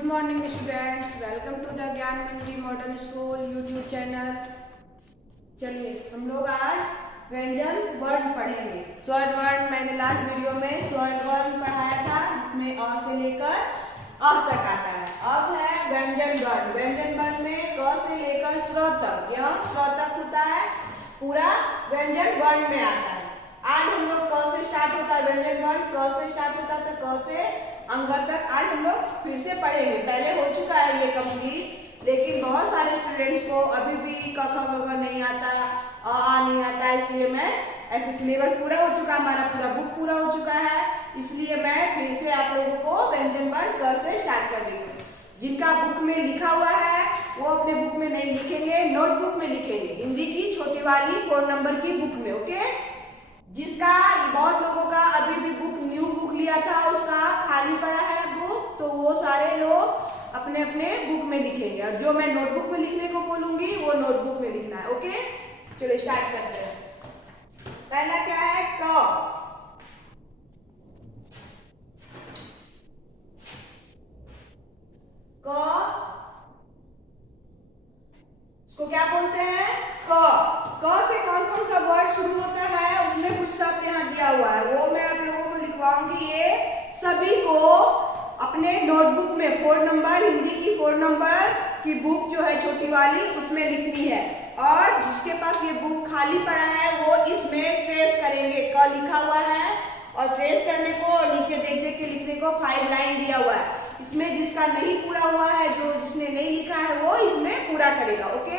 Good morning students, welcome to the Gyan Mandi modern school YouTube channel. चलिए हम लोग आज व्यंजन वर्ण पढ़ेंगे। स्वर्ण वर्ण मैंने लास्ट वीडियो में स्वर्ण वर्ण पढ़ाया था, जिसमें अ से लेकर अ तक आता है। अब है व्यंजन वर्ण। व्यंजन वर्ण में क से लेकर स्र तक, यह स्र तक होता है, पूरा व्यंजन वर्ण में आता है। आज हम लोग क से स्टार्ट होता है व्यंजन वर्ण, क से स्टार्ट होता है, तो क से अंगर तक आज हम लोग फिर से पढ़ेंगे। पहले हो चुका है ये कंप्लीट, लेकिन बहुत सारे स्टूडेंट्स को अभी भी क ख ग घ नहीं आता, आ नहीं आता, इसलिए मैं ऐसे सिलेबस पूरा हो चुका, हमारा पूरा बुक पूरा हो चुका है, इसलिए मैं फिर से आप लोगों को व्यंजन वर्ण क से स्टार्ट कर रही हूँ। जिनका बुक में लिखा हुआ है वो अपने बुक में नहीं लिखेंगे, नोटबुक में लिखेंगे, हिंदी की छोटी वाली 4 नंबर की बुक में। ओके, जिसका बहुत लोगों का अभी भी बुक न्यू बुक लिया था उसका खाली पड़ा है बुक, तो वो सारे लोग अपने अपने बुक में लिखेंगे, और जो मैं नोटबुक में लिखने को बोलूंगी वो नोटबुक में लिखना है। ओके, चलो स्टार्ट करते हैं। पहला क्या है? क। इसको क्या बोलते हैं? क। क से कौन कौन सा वर्ड शुरू होता है उसमें कुछ शब्द यहाँ दिया हुआ है, वो मैं आप लोगों को लिखवाऊंगी। ये सभी को अपने नोटबुक में 4 नंबर, हिंदी की 4 नंबर की बुक जो है छोटी वाली, उसमें लिखनी है। और जिसके पास ये बुक खाली पड़ा है वो इसमें ट्रेस करेंगे। क लिखा हुआ है और ट्रेस करने को और नीचे देख देख के लिखने को 5 लाइन दिया हुआ है। इसमें जिसका नहीं पूरा हुआ है, जिसने नहीं लिखा है, वो इसमें पूरा करेगा। ओके,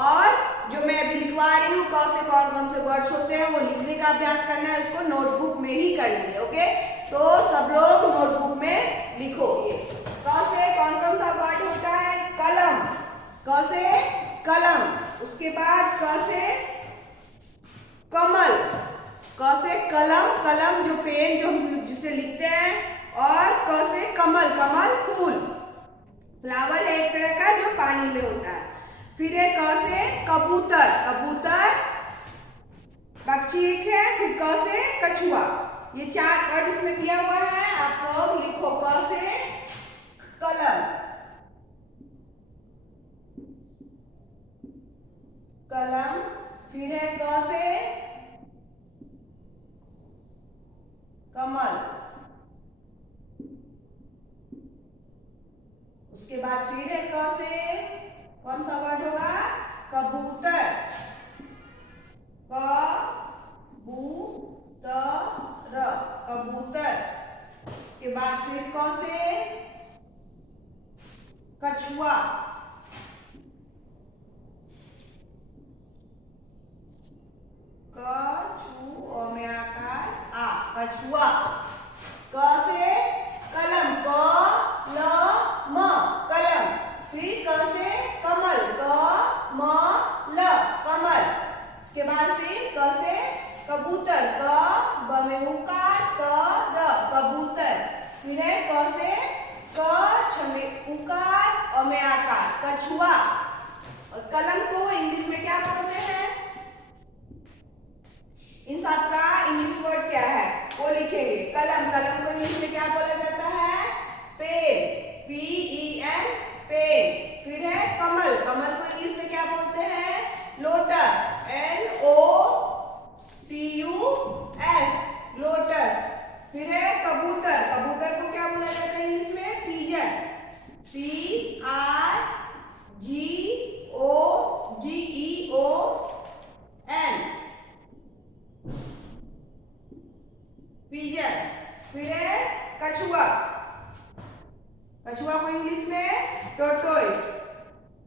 और जो मैं अभी लिखवा रही हूँ क से कौन कौन से वर्ड्स होते हैं वो लिखने का अभ्यास करना है, इसको नोटबुक में ही करनी है। ओके, तो सब लोग नोटबुक में लिखो। ये क से कौन कौन सा वर्ड होता है? कलम। क से कलम। उसके बाद क से कमल। क से कलम, कलम जो पेन जो जिसे लिखते हैं, और क से कमल, कमल फूल, फ्लावर है एक तरह का जो पानी में होता है। फिर है क से कबूतर, कबूतर पक्षी एक है। फिर क से कछुआ। ये 4 वर्ड इसमें दिया हुआ है, आप लोग लिखो। क से कलम, कलम। फिर है क से कमल। उसके बाद फिर है क से कौन सा वर्ड होगा? कबूतर, कबूतर। उसके बाद फिर क से कछुआ, कछुआ में आकार आ, कछुआ। क से कलम, क ल म, कलम। फिर क से कमल, क म ल, कमल। उसके बाद फिर क से कबूतर, क ब में उकार, त र, कबूतर। फिर है क से क छ में उकार, अ में आकार, कछुआ। और कलम को इंग्लिश में क्या बोलते हैं? इन सब का इंग्लिश वर्ड क्या है वो लिखेंगे। कलम, कलम को इंग्लिश में क्या बोला जाता है? Pen, PEN, pen. फिर है कमल, कमल को इंग्लिश में क्या बोलते हैं? Lotus, LOTUS, lotus. फिर है कबूतर, कबूतर को क्या बोला जाता है इंग्लिश में? Pigeon, PIGOGEON, pigeon. फिर है कछुआ, कछुआ को इंग्लिश में टोटोइस,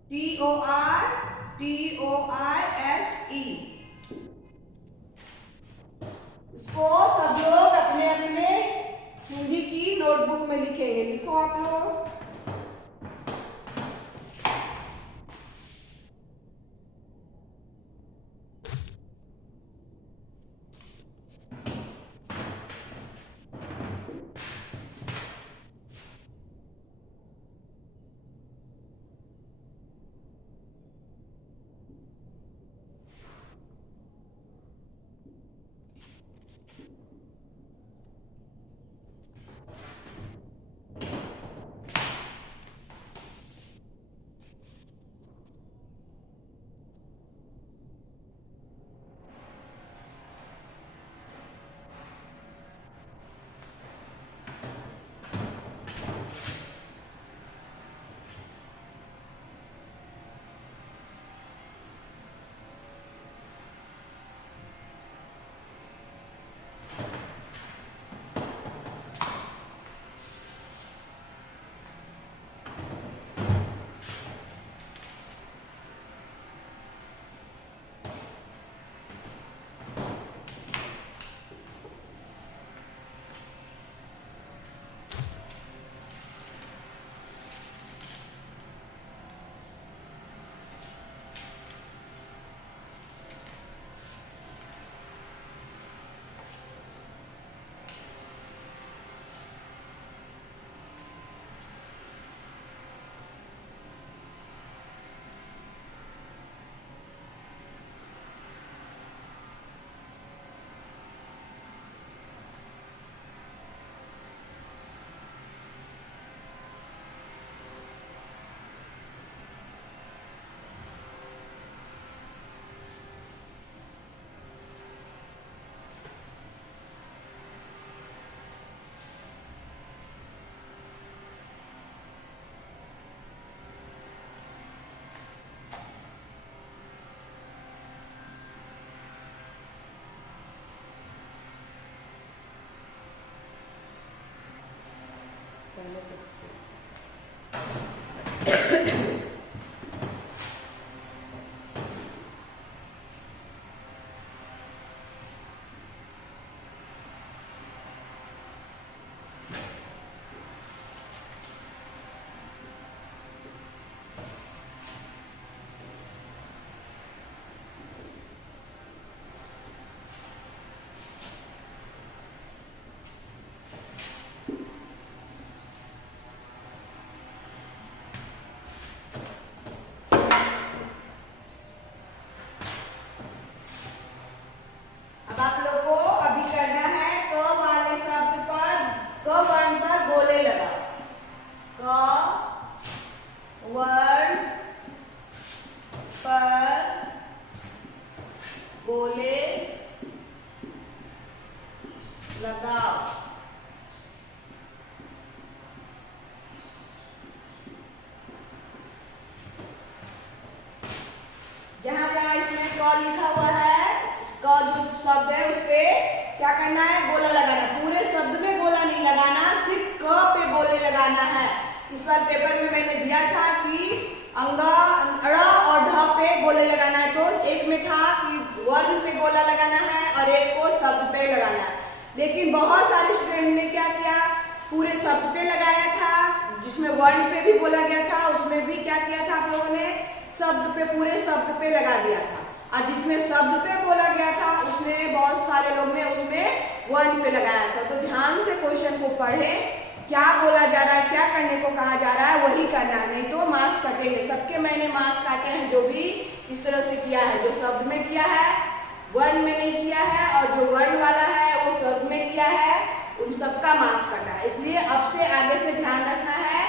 TORTOISE। इसको सब लोग अपने अपने हिंदी की नोटबुक में लिखेंगे। लिखो आप लोग। लगाओ। जहां जहां इसमें क लिखा हुआ है, क जो शब्द है उस पे क्या करना है, गोला लगाना। पूरे शब्द में गोला नहीं लगाना, सिर्फ क पे गोले लगाना है। इस बार पेपर में मैंने दिया था कि ड़ और ढ पे गोले लगाना है, तो एक में था कि वर्ण पे गोला लगाना है और एक को शब्द पे लगाना है। लेकिन बहुत सारे स्टूडेंट ने क्या किया, पूरे शब्द पे लगाया था, जिसमें वर्ण पे भी बोला गया था उसमें भी क्या किया था आप लोगों ने, शब्द पे, पूरे शब्द पे लगा दिया था। और जिसमें शब्द पे बोला गया था उसमें बहुत सारे लोग ने उसमें वर्ण पे लगाया था। तो ध्यान से क्वेश्चन को पढ़ें, क्या बोला जा रहा है, क्या करने को कहा जा रहा है वही करना है, नहीं तो मार्क्स कटेंगे। सबके मैंने मार्क्स काटे हैं जो भी इस तरह से किया है, जो शब्द में किया है वर्ण में नहीं किया है, और जो वर्ण वाला है वो शब्द में किया है, उन सबका मार्क्स कटा है। इसलिए अब से आगे से ध्यान रखना है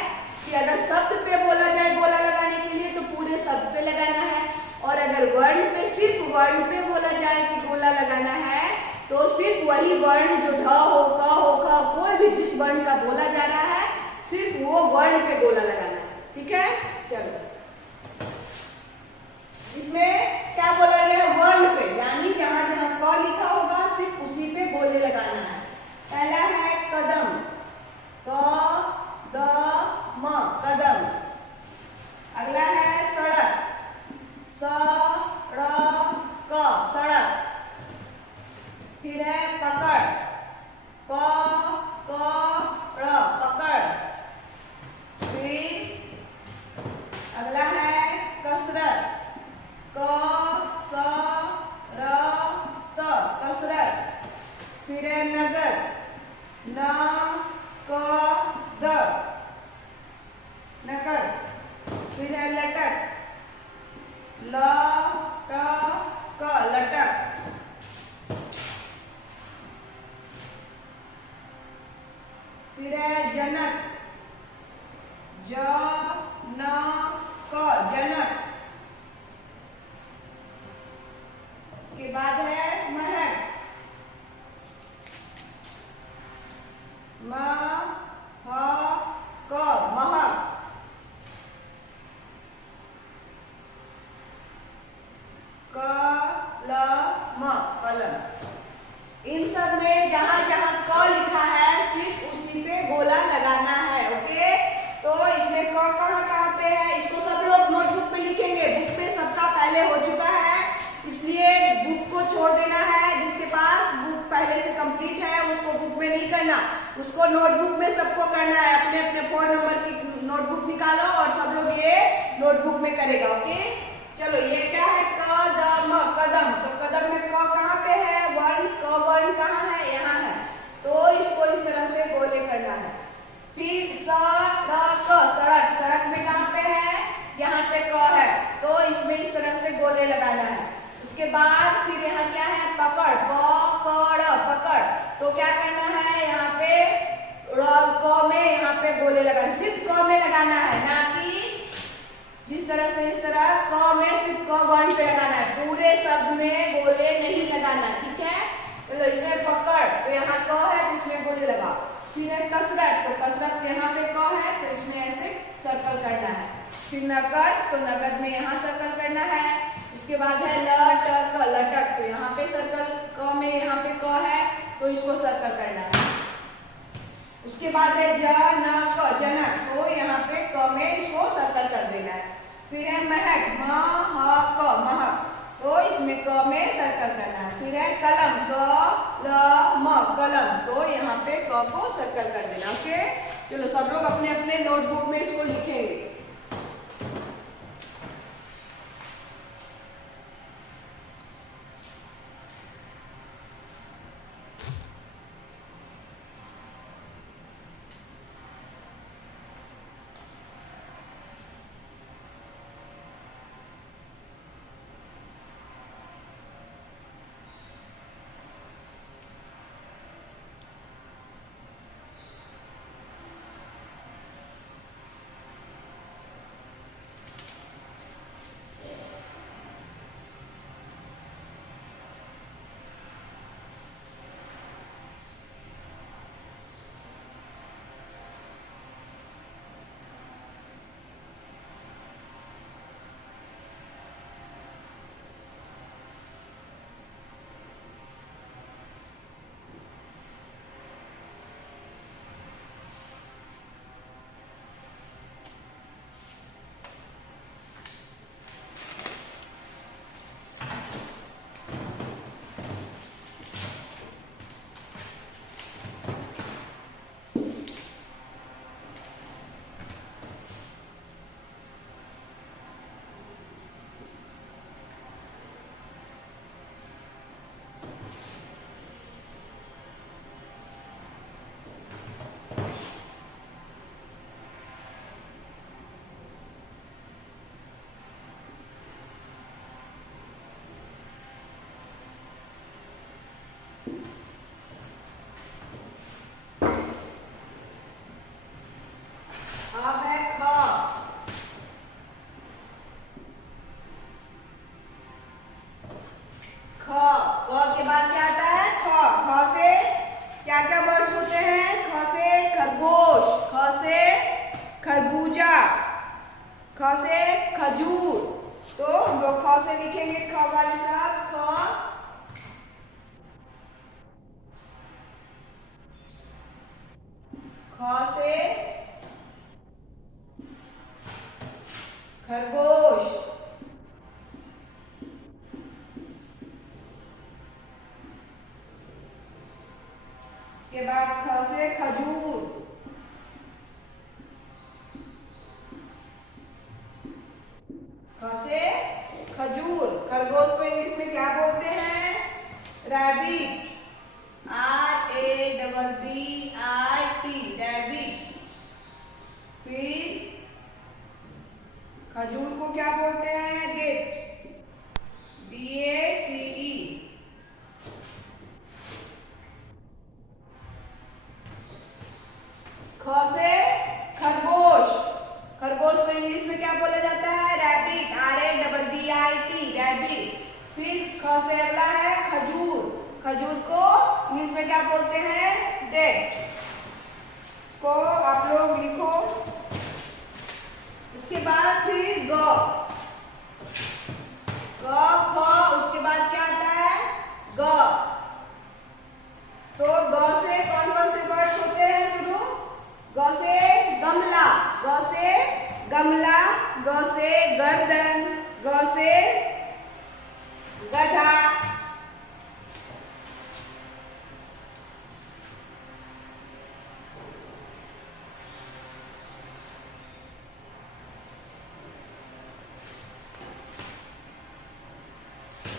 कि अगर शब्द पे बोला जाए गोला लगाने के लिए तो पूरे शब्द पे लगाना है, और अगर वर्ण पे, सिर्फ वर्ण पे बोला जाए कि गोला लगाना है तो सिर्फ वही वर्ण जो ढ हो, क हो, ख, कोई भी जिस वर्ण का बोला जा रहा है सिर्फ वो वर्ण पे गोला लगाना है। ठीक है, चलो इसमें क्या बोला गया, वर्ण पे, यानी जहां जहां क लिखा होगा सिर्फ उसी पे गोले लगाना है। पहला है कदम, क द म, कदम। अगला है सड़क, स ड़ क, सड़क। फिर है पकड़, प क ड़, पकड़। फिर अगला है कसरत, क स र त, कसरत। फिर है नगद, न क द, नकद। फिर है लटक, ल ट क, लटक। फिर है जनक, ज न क, जनक। उसके बाद है महक, म ह क, महक। क ल म, कलम। इन सब में जहां जहां क लिखा है सिर्फ उसी पे गोला लगाना है। ओके, तो इसमें क कहां कहां पे है, इसको सब लोग नोटबुक पे लिखेंगे। बुक पे सबका पहले हो चुका है, इसलिए बुक को छोड़ देना है। जिसके पास बुक पहले से कंप्लीट है उसको बुक में नहीं करना, उसको नोटबुक में सबको करना है। अपने अपने 4 नंबर की नोटबुक निकालो और सब लोग ये नोटबुक में करेगा। ओके, चलो ये क्या है, क द म, कदम। तो कदम में क कहां पे है, वर्ण, क वर्ण कहां है, यहाँ है, तो इसको इस तरह से गोले करना है। फिर स ड़ क, सड़क, सड़क में कहां पे है, यहाँ पे क है, तो इसमें इस तरह से गोले लगाना है। उसके बाद फिर यहाँ क्या है, पकड़, प क ड़, पकड़। तो क्या करना है, यहाँ पे क में यहाँ पे गोले लगाना, सिर्फ क में लगाना है, ना कि जिस तरह से इस तरह क में सिर्फ क वर्ण पे लगाना है, पूरे शब्द में गोले नहीं लगाना। ठीक है, चलो इसमें पकड़, तो यहाँ क है तो इसमें गोले लगाओ। फिर है कसरत, तो कसरत यहाँ पे क है तो इसमें ऐसे सर्कल करना है। फिर नकद, तो नकद में यहाँ सर्कल करना है। इसके बाद है लटक, लटक, तो यहाँ पे सर्कल, क में यहाँ पे क है तो इसको सर्कल करना है। उसके बाद है जनक, जनक, तो यहाँ पे क में इसको सर्कल कर देना है। फिर है महक, म ह क, महक, तो इसमें क में सर्कल करना है। फिर है कलम, क ल म, कलम, तो यहाँ पे क को सर्कल कर देना। ओके, चलो सब लोग अपने अपने नोटबुक में इसको लिखेंगे। वर्ड्स होते हैं? ख से खरगोश, ख से खरबूजा, ख से खजूर। तो हम लोग ख से लिखेंगे, ख वाले साथ ख से खरगोश। इसके बाद ख से खजूर, ख से खजूर। खरगोश को इंग्लिश में क्या बोलते हैं? Rabbit, RABBIT, rabbit. फिर खजूर को क्या बोलते हैं? Date, DATE। ख से खरगोश, खरगोश को इंग्लिश में क्या बोला जाता है? Rabbit, RABBIT, rabbit. फिर ख से अगला है खजूर, खजूर को इंग्लिश में क्या बोलते हैं? डेट। को आप लोग लिखो। इसके बाद फिर ग, ख, उसके बाद क्या आता है? ग। तो ग से कौन कौन से वर्ड्स होते हैं? शुरू, ग से गमला, ग से गमला, ग से गर्दन, ग से गधा,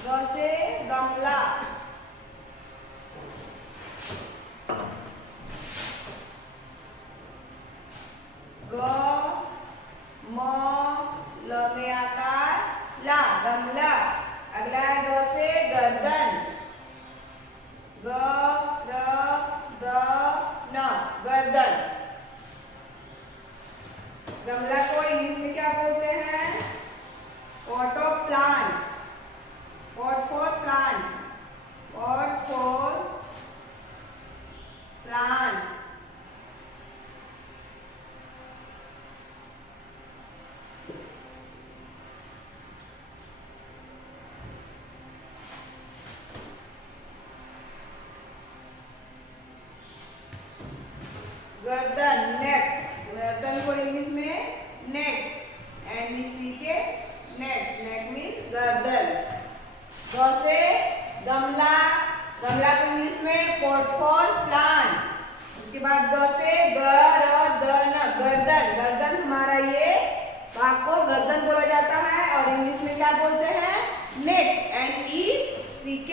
ग से गमला, ग म ल में आकार ला, गमला। अगला है ग से गर्दन, ग र द न, गर्दन। गमला को इंग्लिश में क्या बोलते हैं? Pot of plant, pot for plant, pot for plant. गर्दन, नेक, गर्दन को इंग्लिश में नेक, NECK, नेक, नेक मीन्स गर्दन। ग से गमला, गमला को इंग्लिश में पॉट फॉर प्लांट। उसके बाद ग से ग र द न, गर्दन, गर्दन हमारा ये भाग को गर्दन बोला जाता है और इंग्लिश में क्या बोलते हैं? नेक, NECK,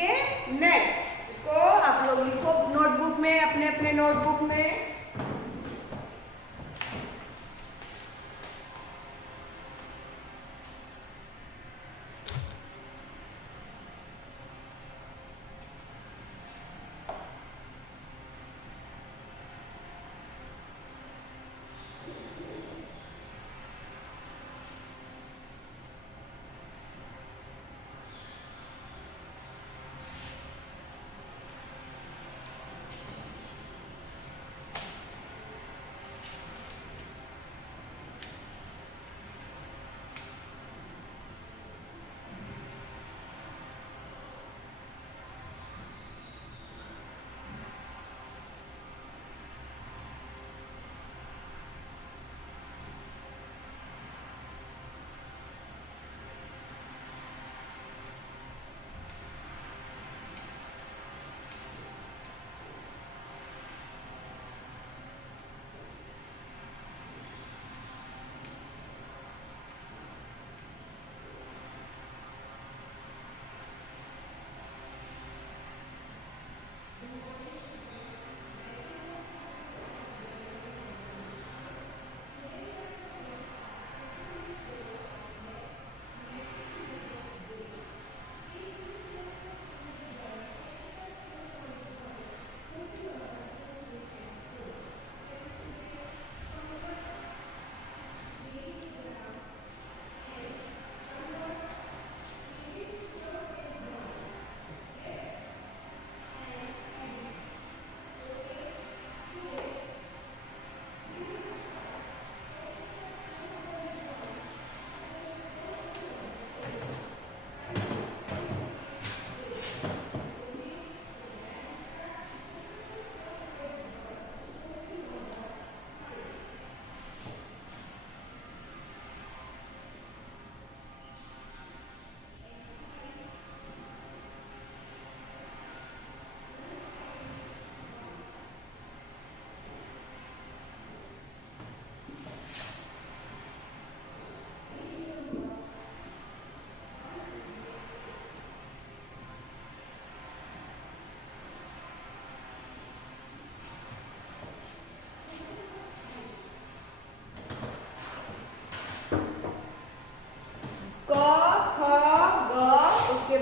नेक। इसको आप लोग लिखो नोटबुक में, अपने अपने नोटबुक में।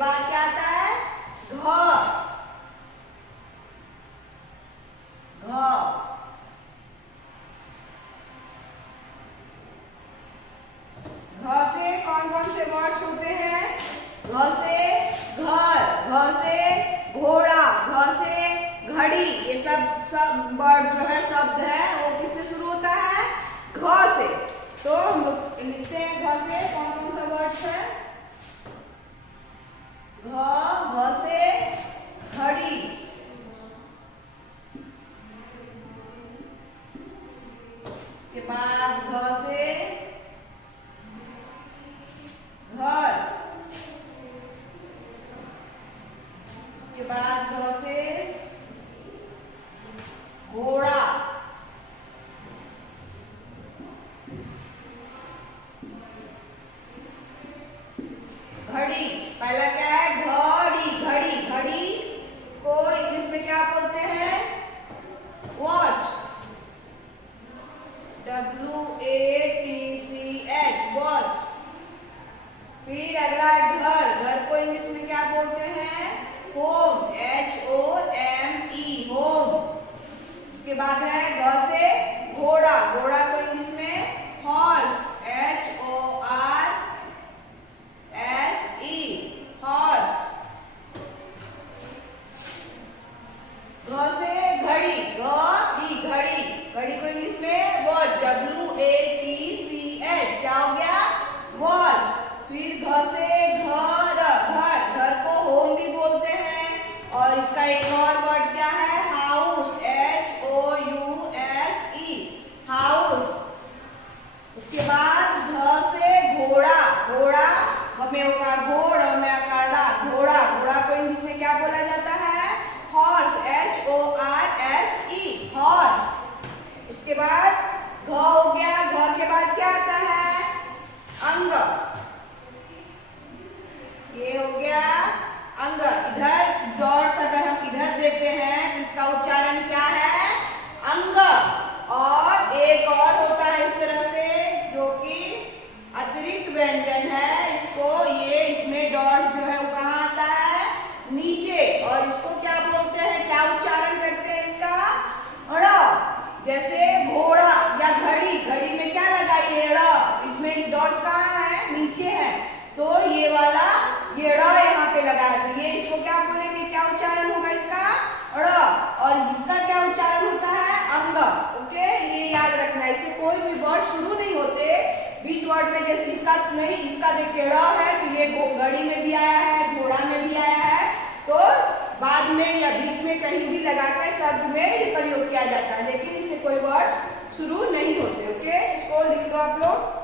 बाद क्या आता है? घ। घ से कौन कौन से वर्ड्स होते हैं? घ से घर, घ से घोड़ा, घ से घड़ी, ये सब वर्ड जो है, शब्द है, वो किससे शुरू होता है? घ से। तो हम लोग लिखते हैं घ से कौन कौन सा वर्ड्स है? घ से घड़ी, के बाद घ से घर, उसके बाद घ से घोड़ा, घड़ी। पहला क्या है? घड़ी, घड़ी, घड़ी को इंग्लिश में क्या बोलते हैं? Watch, WATCH, watch. फिर अगला है घर, घर को इंग्लिश में क्या बोलते हैं? Home, HOME, home. उसके बाद है घ से घोड़ा, घोड़ा को इंग्लिश में हॉर्स, HORSE, हॉर्स। घ से घड़ी, घड़ी, घड़ी को इंग्लिश में वॉच, WATCH, क्या हो गया? वॉच। फिर घ से घर, घर, घर को होम भी बोलते हैं। और इसका एक और वर्ड क्या है? House, HOUSE, house. उसके बाद घ से घोड़ा, घोड़ा, हमें उकार घोड़, हमें अकाड़ा, घोड़ा, घोड़ा को इंग्लिश में क्या बोला जाता है? Horse, HORSE, horse. उसके बाद घ हो गया, घ के बाद क्या आता है? अंग, ये हो गया अंग। इधर डॉट्स अगर हम इधर देते हैं तो इसका उच्चारण क्या है? अंग। और एक और होता है इस तरह से, जो कि अतिरिक्त व्यंजन है, इसको ये इसमें डॉट जो है वो कहाँ आता है? नीचे। और इसको क्या बोलते हैं? क्या उच्चारण करते हैं इसका? ड़। जैसे घोड़ा या घड़ी, घड़ी में क्या लगाइए? ड़। इसमें डॉट्स कहाँ है? नीचे है। तो ये वाला ये ड़ यहाँ पे लगाया, तो ये इसको क्या बोलेंगे? क्या उच्चारण होगा इसका? ड़। और इसका क्या उच्चारण होता है? अंग। ओके, ये याद रखना है। इससे कोई भी वर्ड शुरू नहीं होते बीच वर्ड में। जैसे इसका नहीं, इसका देखिए ड़ है, तो ये घड़ी में भी आया है, घोड़ा में भी आया है, तो बाद में या बीच में कहीं भी लगाकर शब्द में ये प्रयोग किया जाता है, लेकिन इससे कोई वर्ड शुरू नहीं होते। ओके, इसको लिख लो आप लोग।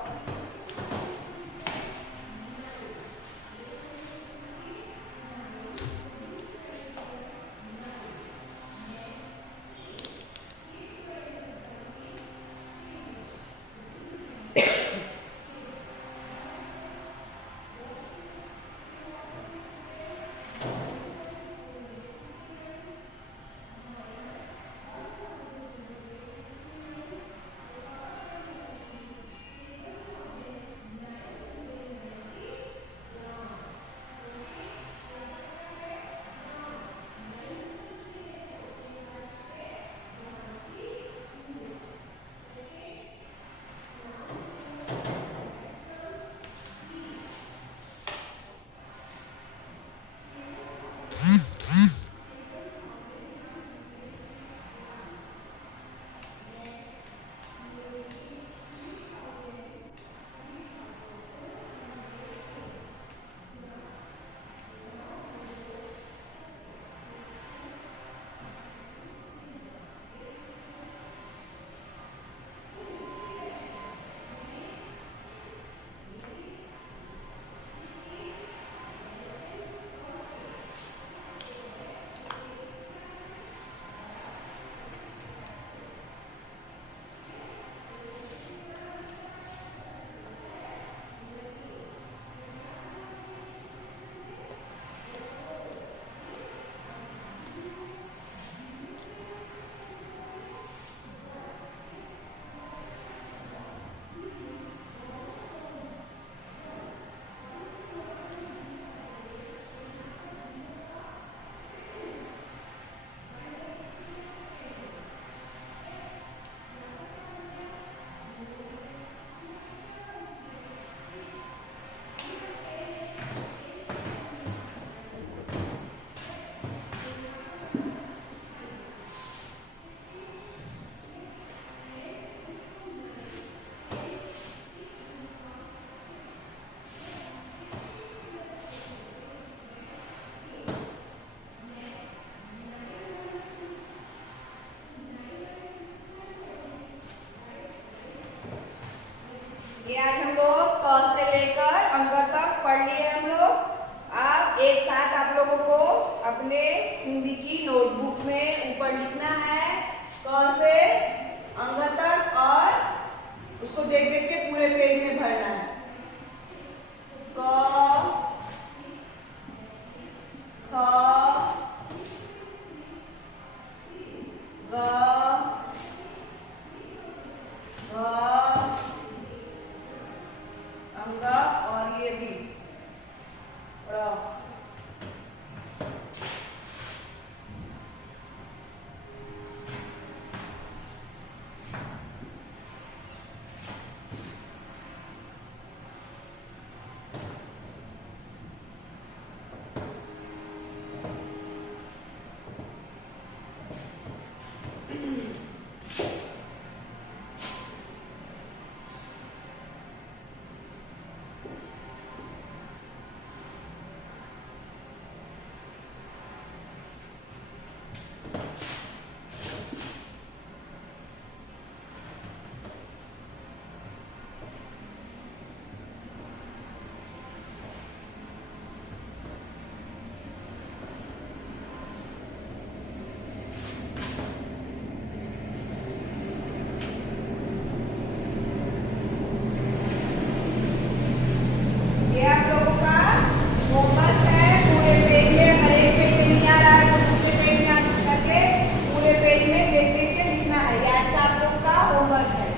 ये आज का आप लोग का होमवर्क है।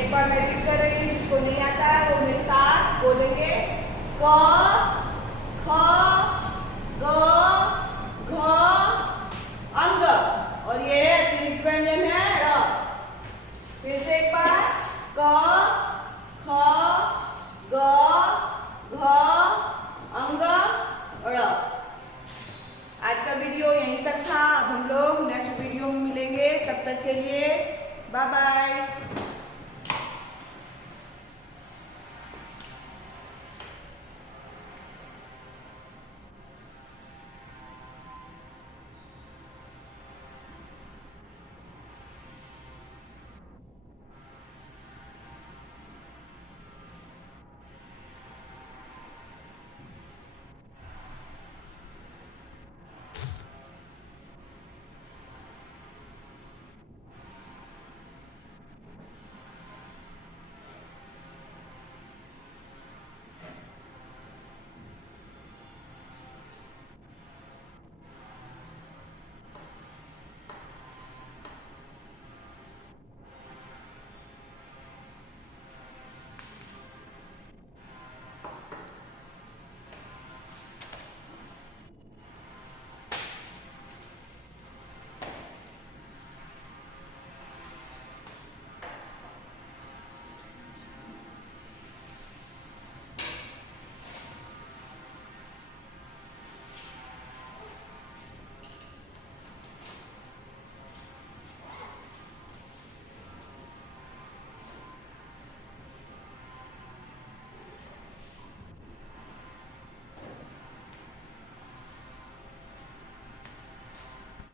एक बार मैं रीड कर रही हूँ, जिसको नहीं आता है वो मेरे साथ बोलेंगे। क, ख, ग, घ, अंग, और ये दीर्घ व्यंजन है ड़। फिर से एक बार क, ख, ग, घ, अंग, ड़। आज का वीडियो यहीं तक था। अब हम लोग नेक्स्ट वीडियो में मिलेंगे। तब तक के लिए बाय बाय।